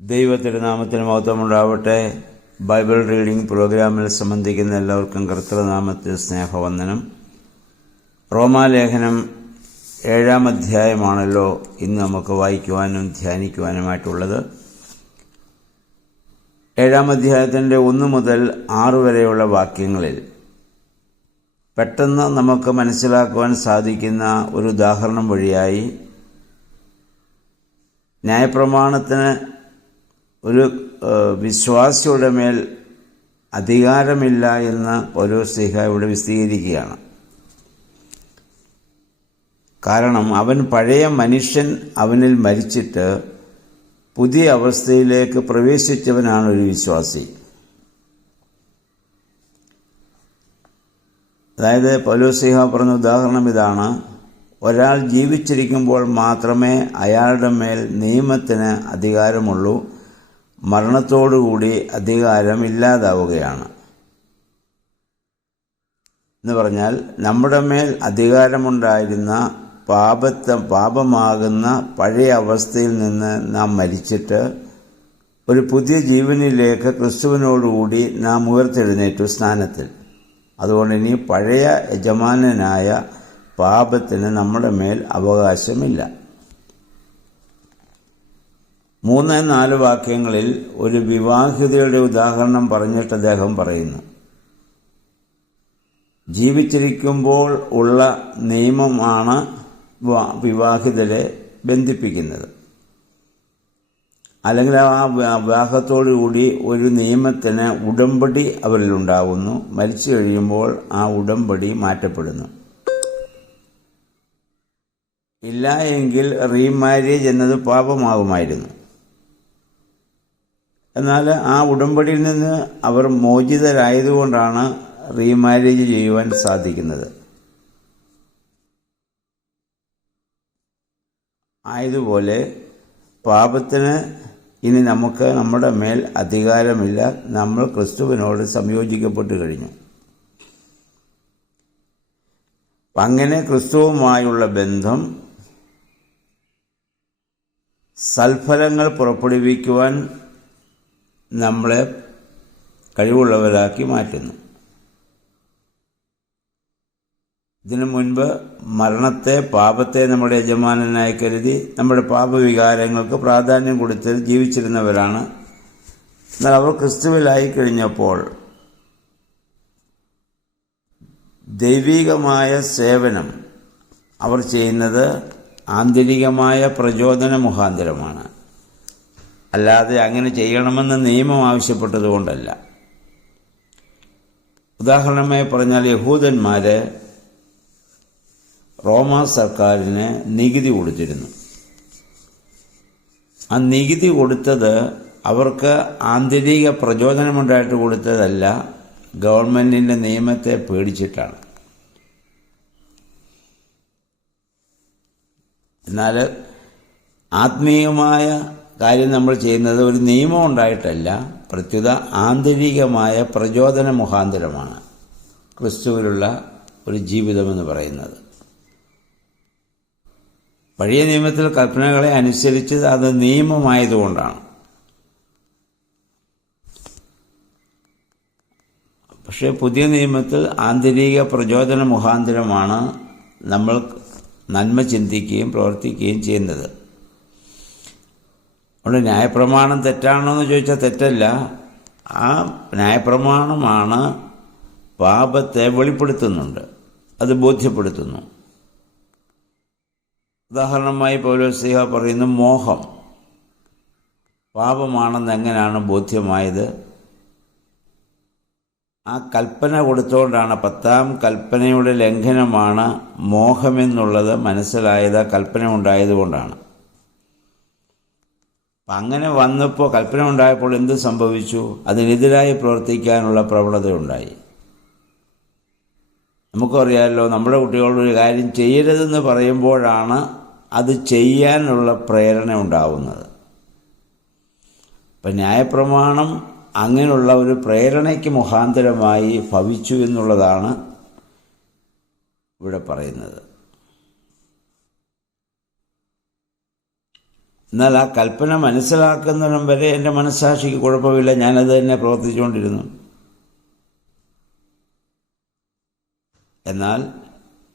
ദൈവത്തിരുനാമത്തിന് മഹത്വമുണ്ടാവട്ടെ. Bible reading പ്രോഗ്രാമിൽ സംബന്ധിക്കുന്ന എല്ലാവർക്കും കർത്തൃനാമത്തിൽ സ്നേഹവന്ദനം. റോമാലേഖനം 7-ാം അധ്യായമാണല്ലോ ഇന്ന് നമുക്ക് വായിക്കുവാനും ധ്യാനിക്കുവാനുമായിട്ടുള്ളത്. 7-ാം അധ്യായത്തിൻ്റെ 1 മുതൽ 6 വരെയുള്ള വാക്യങ്ങളിൽ പെട്ടെന്ന് നമുക്ക് മനസ്സിലാക്കുവാൻ സാധിക്കുന്ന ഒരു ഉദാഹരണം വഴിയായി ന്യായപ്രമാണത്തിന് ഒരു വിശ്വാസിയുടെ മേൽ അധികാരമില്ല എന്ന് പൗലോസ് ഇവിടെ വിശദീകരിക്കുകയാണ്. കാരണം അവൻ പഴയ മനുഷ്യൻ അവനിൽ മരിച്ചിട്ട് പുതിയ അവസ്ഥയിലേക്ക് പ്രവേശിച്ചവനാണ് ഒരു വിശ്വാസി. അതായത് പൗലോസ് പറഞ്ഞ ഉദാഹരണം ഇതാണ്: ഒരാൾ ജീവിച്ചിരിക്കുമ്പോൾ മാത്രമേ അയാളുടെ മേൽ നിയമത്തിന് അധികാരമുള്ളൂ, മരണത്തോടുകൂടി അധികാരം ഇല്ലാതാവുകയാണ്. എന്ന് പറഞ്ഞാൽ നമ്മുടെ മേൽ അധികാരമുണ്ടായിരുന്ന പാപമാകുന്ന പഴയ അവസ്ഥയിൽ നിന്ന് നാം മരിച്ചിട്ട് ഒരു പുതിയ ജീവനിലേക്ക് ക്രിസ്തുവിനോടുകൂടി നാം ഉയർത്തെഴുന്നേറ്റു സ്നാനത്തിൽ. അതുകൊണ്ട് ഇനി പഴയ യജമാനനായ പാപത്തിന് നമ്മുടെ മേൽ അവകാശമില്ല. 3-4 വാക്യങ്ങളിൽ ഒരു വിവാഹിതയുടെ ഉദാഹരണം പറഞ്ഞിട്ട് അദ്ദേഹം പറയുന്നു, ജീവിച്ചിരിക്കുമ്പോൾ ഉള്ള നിയമമാണ് വിവാഹിതരെ ബന്ധിപ്പിക്കുന്നത്. അല്ലെങ്കിൽ ആ വിവാഹത്തോടുകൂടി ഒരു നിയമത്തിന് ഉടമ്പടി അവരിലുണ്ടാകുന്നു. മരിച്ചു കഴിയുമ്പോൾ ആ ഉടമ്പടി മാറ്റപ്പെടുന്നു. ഇല്ല എങ്കിൽ റീമാരേജ് എന്നത് പാപമാകുമായിരുന്നു. എന്നാൽ ആ ഉടമ്പടിയിൽ നിന്ന് അവർ മോചിതരായതുകൊണ്ടാണ് റീമാരേജ് ചെയ്യുവാൻ സാധിക്കുന്നത്. ആയതുപോലെ പാപത്തിന് ഇനി നമുക്ക് നമ്മുടെ മേൽ അധികാരമില്ല. നമ്മൾ ക്രിസ്തുവിനോട് സംയോജിക്കപ്പെട്ടു കഴിഞ്ഞു. അങ്ങനെ ക്രിസ്തുവുമായുള്ള ബന്ധം സൽഫലങ്ങൾ പുറപ്പെടുവിക്കുവാൻ നമ്മളെ കഴിവുള്ളവരാക്കി മാറ്റുന്നു. ഇതിനു മുൻപ് മരണത്തെ, പാപത്തെ നമ്മുടെ യജമാനനായി കരുതി നമ്മുടെ പാപവികാരങ്ങൾക്ക് പ്രാധാന്യം കൊടുത്ത് ജീവിച്ചിരുന്നവരാണ്. എന്നാൽ അവർ ക്രിസ്തുവിലായി കഴിഞ്ഞപ്പോൾ ദൈവികമായ സേവനം അവർ ചെയ്യുന്നത് ആന്തരികമായ പ്രചോദന മുഖാന്തരമാണ്. അല്ലാതെ അങ്ങനെ ചെയ്യണമെന്ന് നിയമം ആവശ്യപ്പെട്ടതുകൊണ്ടല്ല. ഉദാഹരണമായി പറഞ്ഞാൽ, യഹൂദന്മാർ റോമ സർക്കാരിന് നികുതി കൊടുത്തിരുന്നു. ആ നികുതി കൊടുത്തത് അവർക്ക് ആന്തരിക പ്രചോദനമുണ്ടായിട്ട് കൊടുത്തതല്ല, ഗവൺമെൻറ്റിൻ്റെ നിയമത്തെ പേടിച്ചിട്ടാണ്. എന്നാൽ ആത്മീയമായ കാര്യം നമ്മൾ ചെയ്യുന്നത് ഒരു നിയമം ഉണ്ടായിട്ടല്ല, പ്രത്യുത ആന്തരികമായ പ്രചോദന മുഖാന്തരമാണ് ക്രിസ്തുവിലുള്ള ഒരു ജീവിതമെന്ന് പറയുന്നത്. പഴയ നിയമത്തിൽ കൽപ്പനകളെ അനുസരിച്ച് അത് നിയമമായതുകൊണ്ടാണ്. പക്ഷേ പുതിയ നിയമത്തിൽ ആന്തരിക പ്രചോദന മുഖാന്തരമാണ് നമ്മൾ നന്മ ചിന്തിക്കുകയും പ്രവർത്തിക്കുകയും ചെയ്യുന്നത്. അതുകൊണ്ട് ന്യായപ്രമാണം തെറ്റാണോ എന്ന് ചോദിച്ചാൽ തെറ്റല്ല. ആ ന്യായപ്രമാണമാണ് പാപത്തെ വെളിപ്പെടുത്തുന്നുണ്ട്, അത് ബോധ്യപ്പെടുത്തുന്നു. ഉദാഹരണമായി പൗലോസ് പറയുന്നു, മോഹം പാപമാണെന്ന് എങ്ങനെയാണ് ബോധ്യമായത്? ആ കൽപ്പന കൊടുത്തുകൊണ്ടാണ്. 10-ാം കൽപ്പനയുടെ ലംഘനമാണ് മോഹമെന്നുള്ളത് മനസ്സിലായത്, കൽപ്പന ഉണ്ടായതുകൊണ്ടാണ്. അങ്ങനെ വന്നപ്പോൾ, കൽപ്പന ഉണ്ടായപ്പോൾ എന്ത് സംഭവിച്ചു? അതിനെതിരായി പ്രവർത്തിക്കാനുള്ള പ്രവണത ഉണ്ടായി. നമുക്കറിയാമല്ലോ, നമ്മുടെ കുട്ടികളൊരു കാര്യം ചെയ്യരുതെന്ന് പറയുമ്പോഴാണ് അത് ചെയ്യാനുള്ള പ്രേരണ ഉണ്ടാവുന്നത്. അപ്പം ന്യായപ്രമാണം അങ്ങനെയുള്ള ഒരു പ്രേരണയ്ക്ക് മുഖാന്തരമായി ഭവിച്ചു എന്നുള്ളതാണ് ഇവിടെ പറയുന്നത്. എന്നാൽ ആ കൽപ്പന മനസ്സിലാക്കുന്നിടം വരെ എൻ്റെ മനസ്സാക്ഷിക്ക് കുഴപ്പമില്ല, ഞാനത് തന്നെ പ്രവർത്തിച്ചുകൊണ്ടിരുന്നു. എന്നാൽ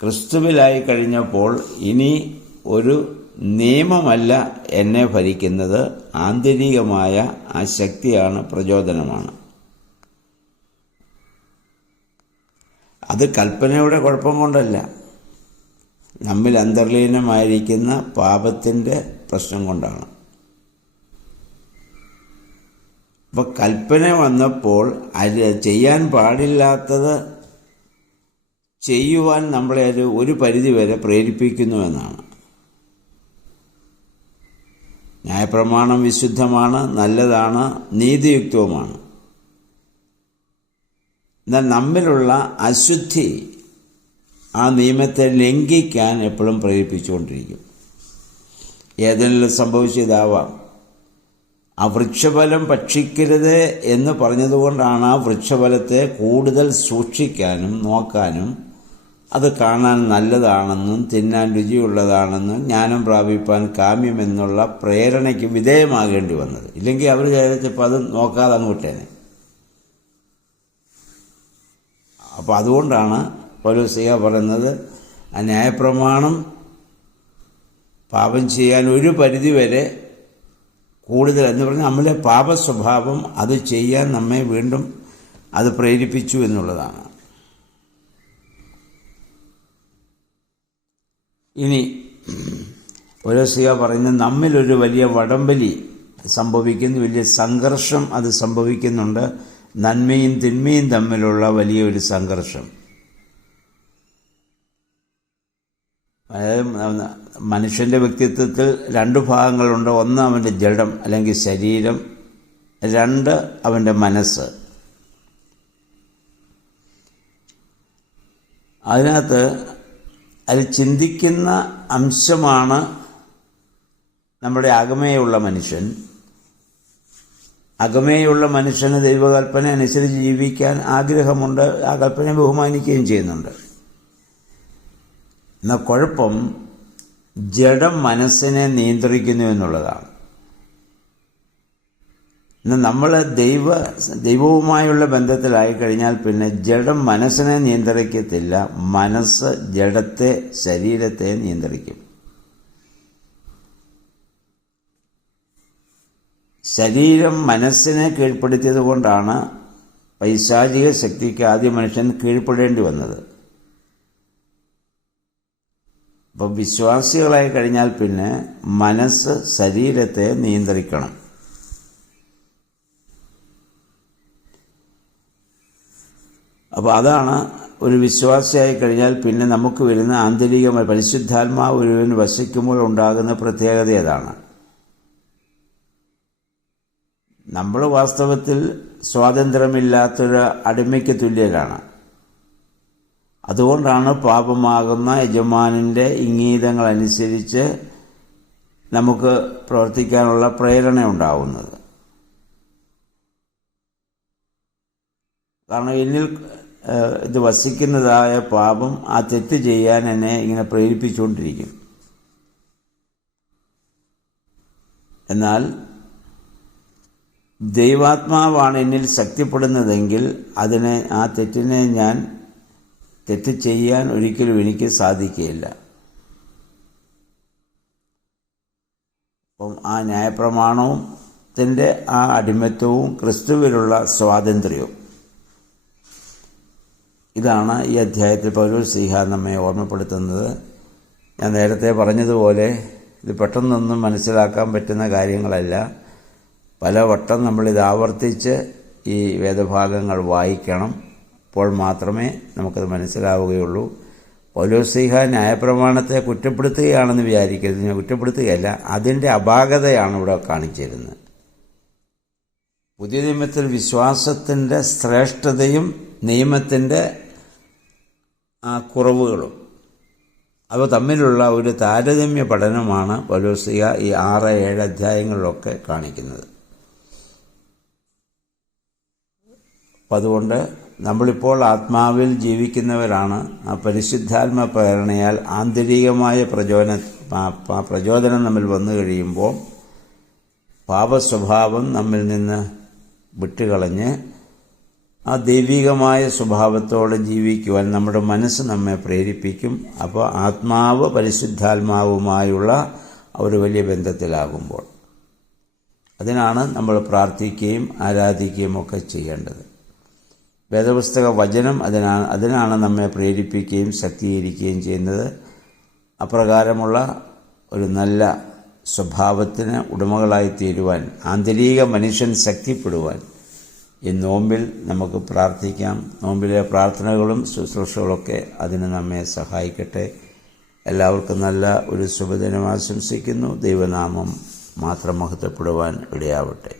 ക്രിസ്തുവിലായി കഴിഞ്ഞപ്പോൾ ഇനി ഒരു നിയമമല്ല എന്നെ ഭരിക്കുന്നത്, ആന്തരികമായ ആ ശക്തിയാണ്, പ്രചോദനമാണ്. അത് കൽപ്പനയുടെ കുഴപ്പം കൊണ്ടല്ല, നമ്മിൽ അന്തർലീനമായിരിക്കുന്ന പാപത്തിൻ്റെ പ്രശ്നം കൊണ്ടാണ്. അപ്പോൾ കൽപ്പന വന്നപ്പോൾ അത് ചെയ്യാൻ പാടില്ലാത്തത് ചെയ്യുവാൻ നമ്മളെ അത് ഒരു പരിധിവരെ പ്രേരിപ്പിക്കുന്നു എന്നാണ്. ന്യായപ്രമാണം വിശുദ്ധമാണ്, നല്ലതാണ്, നീതിയുക്തവുമാണ്. എന്നാൽ നമ്മിലുള്ള അശുദ്ധി ആ നിയമത്തെ ലംഘിക്കാൻ എപ്പോഴും പ്രേരിപ്പിച്ചുകൊണ്ടിരിക്കും. ഏതെങ്കിലും സംഭവിച്ചതാവാം. ആ വൃക്ഷഫലം ഭക്ഷിക്കരുത് എന്ന് പറഞ്ഞതുകൊണ്ടാണ് ആ വൃക്ഷഫലത്തെ കൂടുതൽ സൂക്ഷിക്കാനും നോക്കാനും അത് കാണാൻ നല്ലതാണെന്നും തിന്നാൻ രുചിയുള്ളതാണെന്നും ജ്ഞാനം പ്രാപിപ്പാൻ കാമ്യമെന്നുള്ള പ്രേരണയ്ക്ക് വിധേയമാകേണ്ടി വന്നത്. ഇല്ലെങ്കിൽ അവർ വിചാരിച്ചപ്പോൾ അത് നോക്കാതെ അങ്ങ് വിട്ടേനെ. അപ്പോൾ അതുകൊണ്ടാണ് പൗലോസ് പറയുന്നത്, ആ ന്യായപ്രമാണം പാപം ചെയ്യാൻ ഒരു പരിധിവരെ കൂടുതൽ എന്ന് പറഞ്ഞാൽ നമ്മളെ പാപസ്വഭാവം അത് ചെയ്യാൻ നമ്മെ വീണ്ടും അത് പ്രേരിപ്പിച്ചു എന്നുള്ളതാണ്. ഇനി പൗലോസ് പറയുന്നത്, നമ്മിലൊരു വലിയ വടംവലി സംഭവിക്കുന്നു, വലിയ സംഘർഷം അത് സംഭവിക്കുന്നുണ്ട്, നന്മയും തിന്മയും തമ്മിലുള്ള വലിയൊരു സംഘർഷം. അതായത് മനുഷ്യൻ്റെ വ്യക്തിത്വത്തിൽ രണ്ട് ഭാഗങ്ങളുണ്ട്. ഒന്ന് അവൻ്റെ ജഡം അല്ലെങ്കിൽ ശരീരം, രണ്ട് അവൻ്റെ മനസ്സ്. അതിനകത്ത് അത് ചിന്തിക്കുന്ന അംശമാണ് നമ്മുടെ അകമേയുള്ള മനുഷ്യൻ. അകമേയുള്ള മനുഷ്യന് ദൈവകൽപ്പന അനുസരിച്ച് ജീവിക്കാൻ ആഗ്രഹമുണ്ട്, ആ കൽപ്പനയെ ബഹുമാനിക്കുകയും ചെയ്യുന്നുണ്ട്. എന്നാൽ കുഴപ്പം ജഡം മനസ്സിനെ നിയന്ത്രിക്കുന്നു എന്നുള്ളതാണ്. എന്നാൽ നമ്മൾ ദൈവവുമായുള്ള ബന്ധത്തിലായി കഴിഞ്ഞാൽ പിന്നെ ജഡം മനസ്സിനെ നിയന്ത്രിക്കത്തില്ല, മനസ്സ് ജഡത്തെ, ശരീരത്തെ നിയന്ത്രിക്കും. ശരീരം മനസ്സിനെ കീഴ്പ്പെടുത്തിയത് കൊണ്ടാണ് പൈശാചിക ശക്തിക്ക് ആദ്യ മനുഷ്യൻ കീഴ്പ്പെടേണ്ടി വന്നത്. അപ്പം വിശ്വാസികളായി കഴിഞ്ഞാൽ പിന്നെ മനസ്സ് ശരീരത്തെ നിയന്ത്രിക്കണം. അപ്പോൾ അതാണ് ഒരു വിശ്വാസിയായി കഴിഞ്ഞാൽ പിന്നെ നമുക്ക് വരുന്ന ആന്തരികമായ പരിശുദ്ധാത്മാവ് ഒരുവന് വസിക്കുമ്പോൾ ഉണ്ടാകുന്ന പ്രത്യേകത അതാണ്. നമ്മൾ വാസ്തവത്തിൽ സ്വാതന്ത്ര്യമില്ലാത്തൊരു അടിമയ്ക്ക് തുല്യരാണ്. അതുകൊണ്ടാണ് പാപമാകുന്ന യജമാനൻ്റെ ഇംഗീതങ്ങളനുസരിച്ച് നമുക്ക് പ്രവർത്തിക്കാനുള്ള പ്രേരണ ഉണ്ടാവുന്നത്. കാരണം എന്നിൽ ഇത് വസിക്കുന്നതായ പാപം ആ തെറ്റ് ചെയ്യാൻ എന്നെ ഇങ്ങനെ പ്രേരിപ്പിച്ചുകൊണ്ടിരിക്കും. എന്നാൽ ദൈവാത്മാവാണ് എന്നിൽ ശക്തിപ്പെടുന്നതെങ്കിൽ ആ തെറ്റിനെ ഞാൻ തെറ്റ് ചെയ്യാൻ ഒരിക്കലും എനിക്ക് സാധിക്കുകയില്ല. അപ്പം ആ ന്യായപ്രമാണത്തിൻ്റെ ആ അടിമത്വവും ക്രിസ്തുവിലുള്ള സ്വാതന്ത്ര്യവും, ഇതാണ് ഈ അധ്യായത്തിൽ പൗലോസ് നമ്മെ ഓർമ്മപ്പെടുത്തുന്നത്. ഞാൻ നേരത്തെ പറഞ്ഞതുപോലെ ഇത് പെട്ടെന്നൊന്നും മനസ്സിലാക്കാൻ പറ്റുന്ന കാര്യങ്ങളല്ല. പലവട്ടം നമ്മളിത് ആവർത്തിച്ച് ഈ വേദഭാഗങ്ങൾ വായിക്കണം. അപ്പോൾ മാത്രമേ നമുക്കത് മനസ്സിലാവുകയുള്ളൂ. പൗലോസ് ന്യായപ്രമാണത്തെ കുറ്റപ്പെടുത്തുകയാണെന്ന് വിചാരിക്കരുത്. ഞാൻ കുറ്റപ്പെടുത്തുകയല്ല, അതിൻ്റെ അപാകതയാണ് ഇവിടെ കാണിച്ചിരുന്നത്. പുതിയ നിയമത്തിൽ വിശ്വാസത്തിൻ്റെ ശ്രേഷ്ഠതയും നിയമത്തിൻ്റെ ആ കുറവുകളും അവ തമ്മിലുള്ള ഒരു താരതമ്യ പഠനമാണ് പൗലോസ് ഈ 6-7 അധ്യായങ്ങളിലൊക്കെ കാണിക്കുന്നത്. അപ്പം അതുകൊണ്ട് നമ്മളിപ്പോൾ ആത്മാവിൽ ജീവിക്കുന്നവരാണ്. ആ പരിശുദ്ധാത്മ പ്രേരണയാൽ ആന്തരികമായ പ്രചോദനം നമ്മിൽ വന്നു കഴിയുമ്പോൾ പാപസ്വഭാവം നമ്മിൽ നിന്ന് വിട്ടുകളഞ്ഞ് ആ ദൈവികമായ സ്വഭാവത്തോടെ ജീവിക്കുവാൻ നമ്മുടെ മനസ്സ് നമ്മെ പ്രേരിപ്പിക്കും. അപ്പോൾ ആത്മാവ് പരിശുദ്ധാത്മാവുമായുള്ള ഒരു വലിയ ബന്ധത്തിലാകുമ്പോൾ അതിനാണ് നമ്മൾ പ്രാർത്ഥിക്കുകയും ആരാധിക്കുകയും ഒക്കെ ചെയ്യേണ്ടത്. വേദപുസ്തക വചനം അതിനാണ് നമ്മെ പ്രേരിപ്പിക്കുകയും ശക്തീകരിക്കുകയും ചെയ്യുന്നത്. അപ്രകാരമുള്ള ഒരു നല്ല സ്വഭാവത്തിന് ഉടമകളായി തീരുവാൻ, ആന്തരിക മനുഷ്യൻ ശക്തിപ്പെടുവാൻ ഈ നോമ്പിൽ നമുക്ക് പ്രാർത്ഥിക്കാം. നോമ്പിലെ പ്രാർത്ഥനകളും ശുശ്രൂഷകളൊക്കെ അതിന് നമ്മെ സഹായിക്കട്ടെ. എല്ലാവർക്കും നല്ല ഒരു ശുഭദിനം ആശംസിക്കുന്നു. ദൈവനാമം മാത്രം മഹത്വപ്പെടുവാൻ ഇടയാവട്ടെ.